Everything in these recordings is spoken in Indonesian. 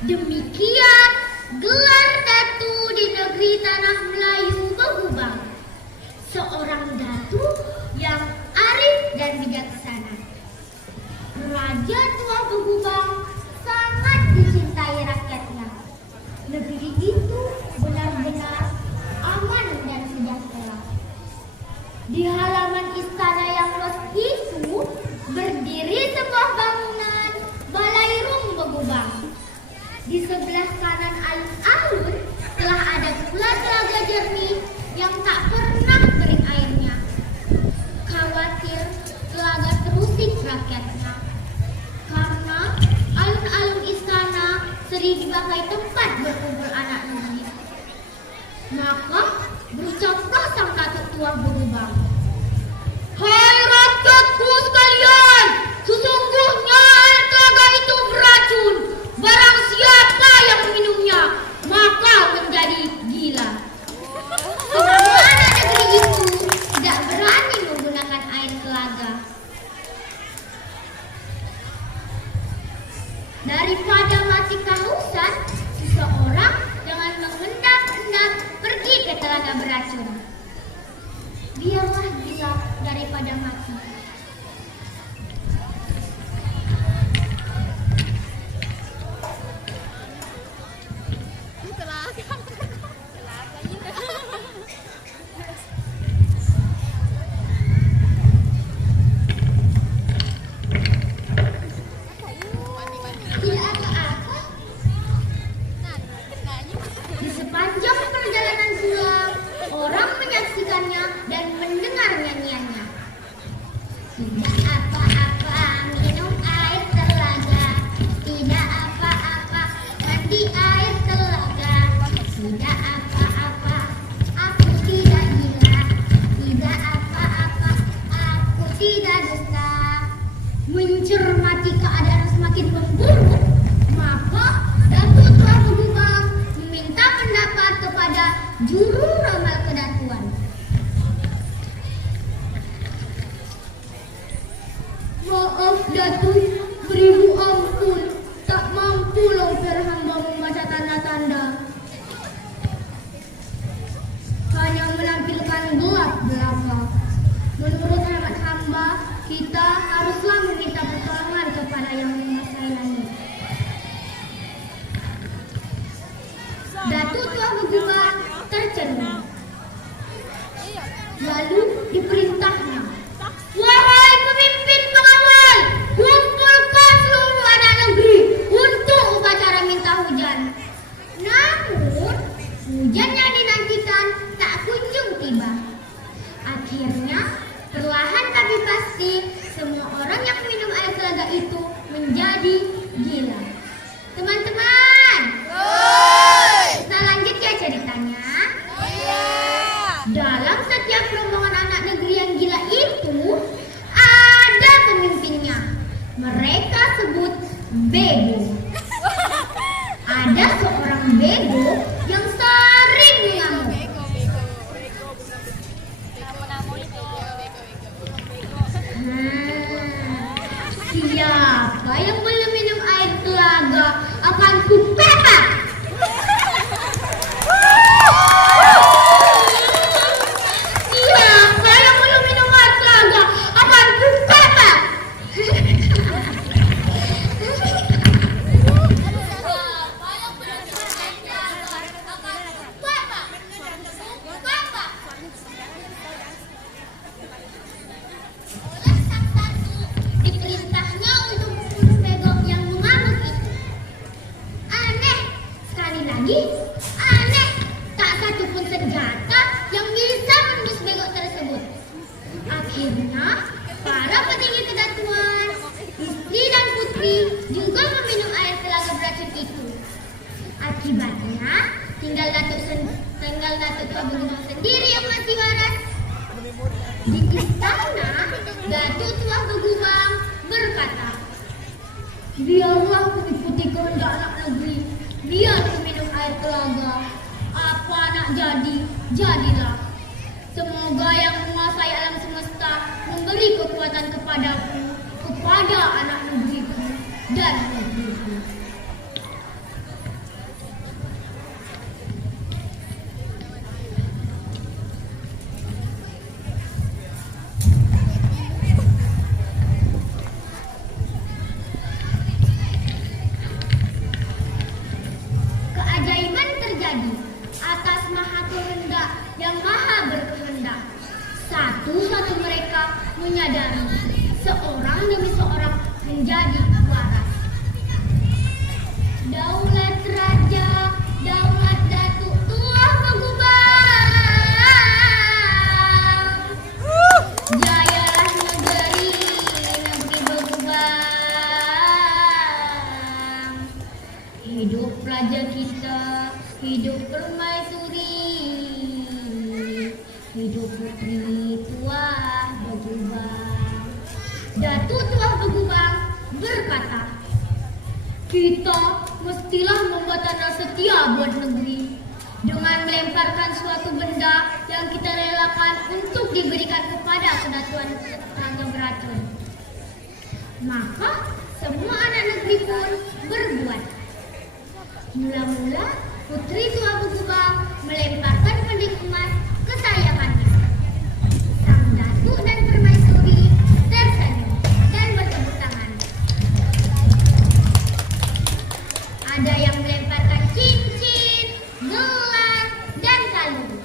Demikian gelar datu di negeri tanah Melayu Begubang, seorang datu yang arif dan bijaksana. Raja tua Begubang sangat dicintai rakyatnya. Negeri itu benar-benar aman dan sejahtera. Di halaman istana yang luas itu berdiri sebuah bangunan Balairung Begubang. Di sebelah kanan alun-alun telah ada pula telaga jernih yang tak pernah kering airnya. Khawatir telaga terusik rakyatnya, karena alun-alun istana sering dipakai tempat berkumpul anak negeri. Maka berucaplah sang datuk tua Begubang, "Hai rakyatku sekalian, sesungguhnya air telaga itu beracun. Barang siapa yang meminumnya, maka menjadi gila." Semua anak negeri itu tidak berani menggunakan air telaga. Daripada mati kehausan, seseorang jangan mengendap-endap pergi ke telaga beracun. Biarlah gila daripada mati. Tidak apa-apa. Di sepanjang perjalanan pulang, orang menyaksikannya dan mendengar nyanyiannya. Tidak apa-apa minum air telaga, tidak apa-apa mandi air telaga, tidak apa-apa aku tidak gila, tidak apa-apa aku tidak dusta. Mencermati keadaan semakin memburuk, maka Datuk Tua Begubang meminta pendapat kepada juru ramal kedatuan. "Maaf Datuk, beribu ampun, tak mampu lompir hamba membaca tanda-tanda. Hanya menampilkan gelap belaka. Menurut hemat hamba, kita haruslah meminta pertolongan kepada yang menguasai langit." Datuk Tua Begubang tercengang. Lalu diperintahnya, "Wahai pemimpin pengawal, kumpulkan seluruh anak negeri untuk upacara minta hujan." Namun, hujan yang dinantikan tak kunjung tiba. Akhirnya, perlahan tapi pasti, semua orang yang minum air telaga itu menjadi gila. Teman-teman, kita lanjut ya ceritanya. Dalam setiap rombongan anak negeri yang gila itu, ada pemimpinnya. Mereka sebut bego. Ada seorang bego yang sering mengamuk. Siapa yang belum minum air telaga akan kupepak. Siapa yang belum minum air telaga akan kupepak. Diperintahnya untuk membunuh bego yang mengamuk itu. Aneh, sekali lagi, aneh. Tak satu pun senjata yang bisa menembus bego tersebut. Akhirnya, para petinggi kedatuan, istri dan putri juga meminum air telaga beracun itu. Akibatnya, tinggal Datuk Tua Begubang sendiri yang masih waras. Di istana, Datuk Tua Begubang berkata, "Biarlah mengikuti kehendak anak negeri, biar minum air telaga. Apa nak jadi, jadilah. Semoga yang menguasai alam semesta memberi kekuatan kepadaku, kepada anak negeriku dan negeriku." terjadi atas Maha Kehendak yang Maha Berkehendak. Satu-satu mereka menyadari seorang demi seorang menjadi waras. Daulat Raja, Daulat Datuk Tua Begubang. Jayalah negeri, negeri Begubang. Hidup raja kita, hidup permaisuri, hidup putri Tuah Begubang. Datuk Tuah Begubang berkata, kita mestilah membuat tanda setia buat negeri dengan melemparkan suatu benda yang kita relakan untuk diberikan kepada kedatuan raja beracun. Maka semua anak negeri pun berbuat. Mula-mula putri Tuah Begubang melemparkan pending emas kesayangannya. Sang datuk dan permaisuri tersenyum dan bertepuk tangan. Ada yang melemparkan cincin, gelang, dan kalung.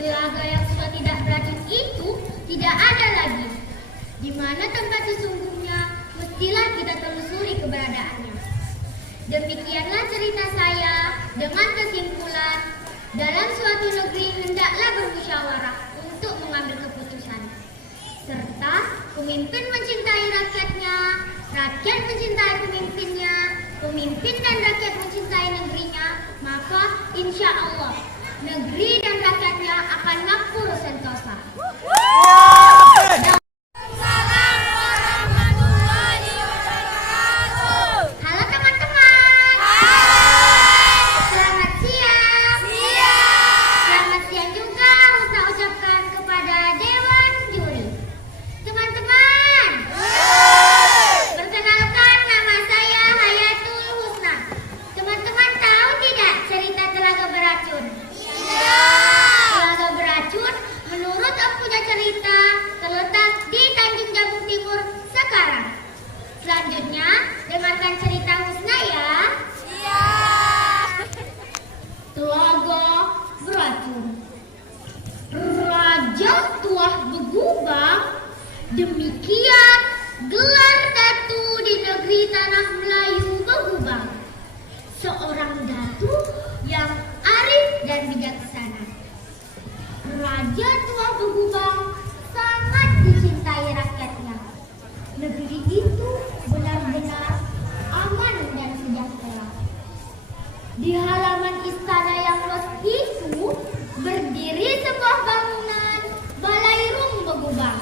Telaga yang sudah tidak beracun itu tidak ada lagi. Di mana tempat sesungguhnya, mestilah kita telusuri keberadaannya. Demikianlah cerita saya dengan kesimpulan, dalam suatu negeri hendaklah bermusyawarah untuk mengambil keputusan. Serta pemimpin mencintai rakyatnya, rakyat mencintai pemimpinnya, pemimpin dan rakyat mencintai negerinya, maka insya Allah negeri dan rakyatnya akan makmur sentosa. Halo teman-teman. Selamat siang. Selamat siang juga Husna ucapkan kepada Dewan Juri. Teman-teman, perkenalkan nama saya Hayatul Husna. Teman-teman tahu tidak cerita telaga beracun? Telaga beracun menurut empunya cerita terletak di Tanjung Jabung Timur sekarang. Selanjutnya dengarkan cerita Husna ya. Telaga beracun. Raja Tuah Begubang, demikian gelar datu di negeri tanah Melayu Begubang. Seorang datu yang arif dan bijaksana. Raja Tuah Begubang sangat dicintai rakyatnya. Negeri itu benar-benar aman dan sejahtera. Di halaman istana yang luas itu berdiri sebuah bangunan Balairung Begubang.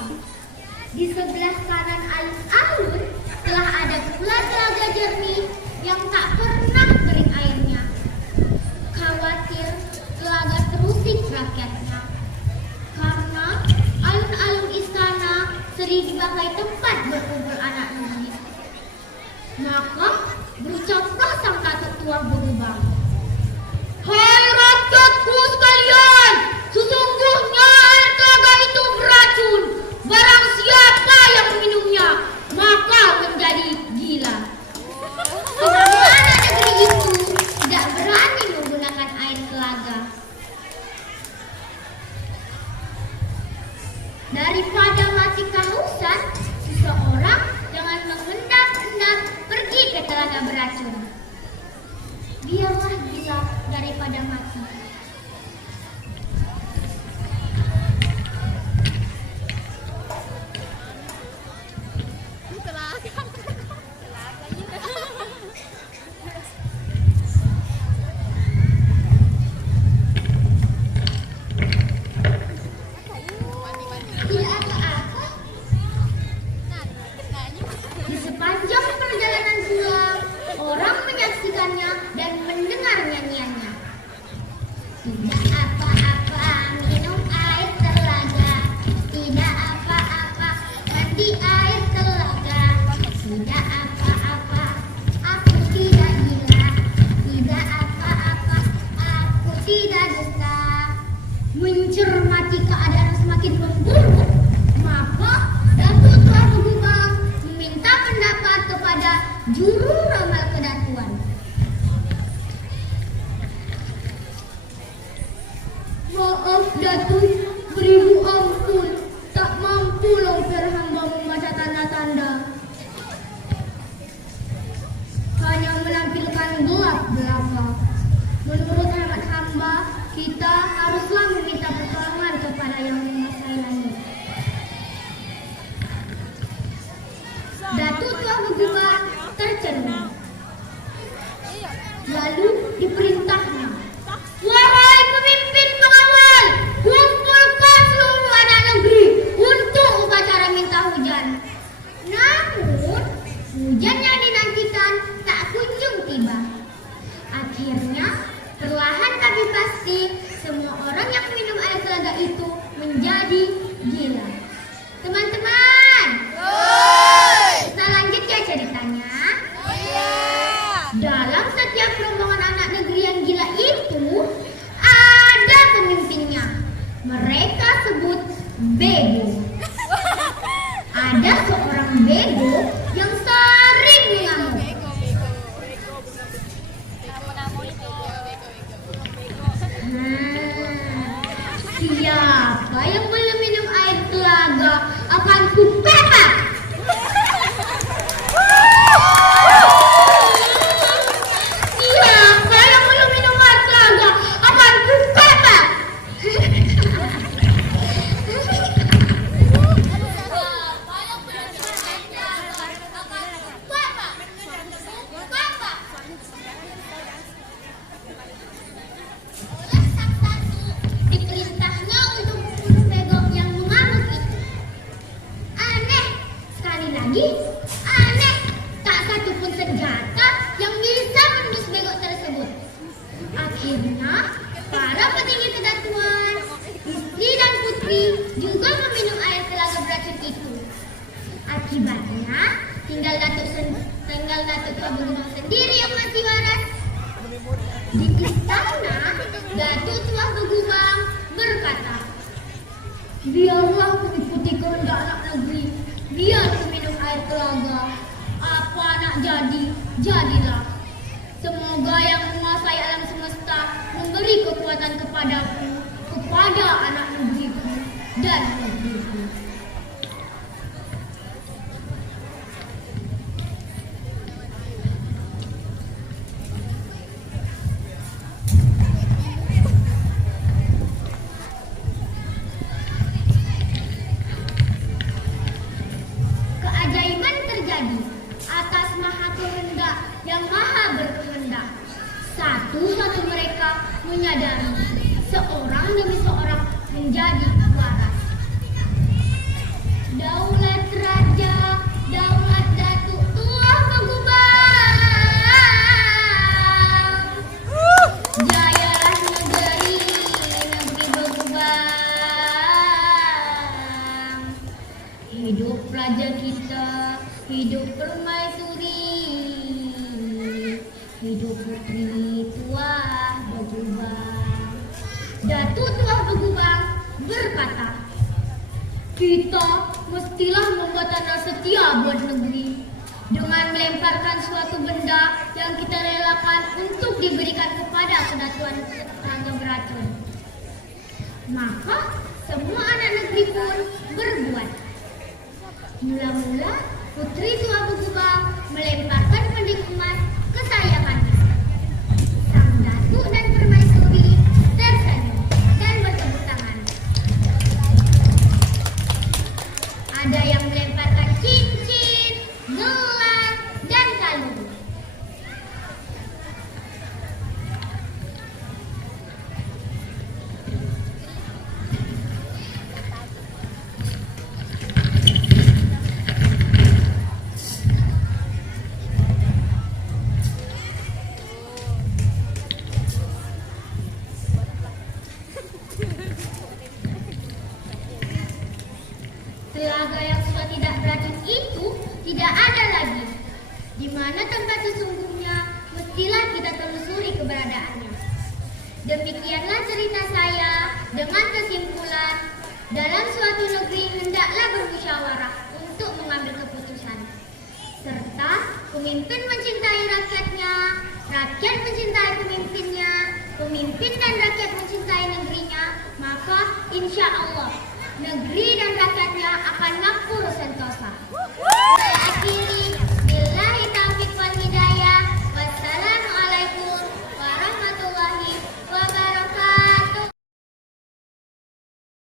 Di sebelah kanan alun-alun telah ada pula telaga jernih yang tak pernah kering airnya. Khawatir telaga terusik rakyatnya, karena alun-alun istana sering dipakai tempat berkumpul anak negeri. Maka berucaplah sang datuk Tuah Begubang, "Hai rakyatku sekalian, sesungguhnya air telaga itu beracun. Barang siapa yang meminumnya, maka menjadi gila." Semua anak negeri itu tidak berani menggunakan air telaga. Daripada mati kehausan, seseorang jangan mengendap-endap pergi ke telaga beracun. Biarlah gila daripada mati. juru ramal kedatuan. Maaf Datuk, beribu ampun, tak mampu longgar hamba membaca tanda-tanda. Hanya menampilkan gelap belaka. Menurut hemat hamba, kita haruslah meminta pertolongan kepada yang menguasai langit. Datuk Tua Begubang tercengang. Lalu diperintahnya, Wahai pemimpin pengawal, kumpulkan seluruh anak negeri untuk upacara minta hujan. Namun, hujan yang dinantikan tak kunjung tiba. Akhirnya, perlahan tapi pasti, semua orang yang minum air telaga itu menjadi gila. Teman-teman, kita lanjut ya ceritanya. Dalam setiap rombongan anak negeri yang gila itu, ada pemimpinnya. Mereka sebut bego. Ada seorang bego yang sering mengamuk. Siapa yang belum minum air telaga akan kupepak. Siapa yang belum minum air telaga akan kupepak. Diperintahnya untuk membunuh bego yang mengamuk itu. Aneh, sekali lagi, aneh. Tak satu pun senjata yang bisa menembus bego tersebut. Akhirnya, para petinggi kedatuan, istri dan putri juga meminum air telaga beracun itu. Akibatnya, tinggal Datuk Tua Begubang sendiri yang masih waras. Di istana, Datuk Tua Begubang berkata, biarlah ku ikuti kehendak anak negeri, biar ku minum air telaga. Apa nak jadi, jadilah. Semoga yang menguasai alam semesta memberi kekuatan kepadaku, kepada anak negeriku dan negeriku. keajaiban terjadi atas Maha Kehendak yang Maha Berkehendak. Satu-satu mereka menyadari seorang demi seorang menjadi waras. Daulat Raja, Daulat Datuk Tua Begubang. Jayalah negeri Begubang. Hidup raja kita, hidup permaisuri, hidup putri Tua Begubang. Datuk Tua Begubang berkata, Kita mestilah membuat tanda setia buat negeri dengan melemparkan suatu benda yang kita relakan untuk diberikan kepada kedatuan tetangga beracun. maka semua anak negeri pun berbuat. Mula-mula putri Tua Begubang melemparkan pending emas kesayangannya. Sang datuk dan permaisuri tersenyum dan bertepuk tangan. Ada yang melemparkan cincin, gelang, dan kalung. Telaga yang sudah tidak beracun itu tidak ada lagi. Di mana tempat sesungguhnya, mestilah kita telusuri keberadaannya. Demikianlah cerita saya dengan kesimpulan, dalam suatu negeri hendaklah bermusyawarah untuk mengambil keputusan, serta pemimpin mencintai rakyatnya, rakyat mencintai pemimpinnya, pemimpin dan rakyat mencintai negerinya, maka insya Allah negeri dan rakyatnya akan makmur sentosa.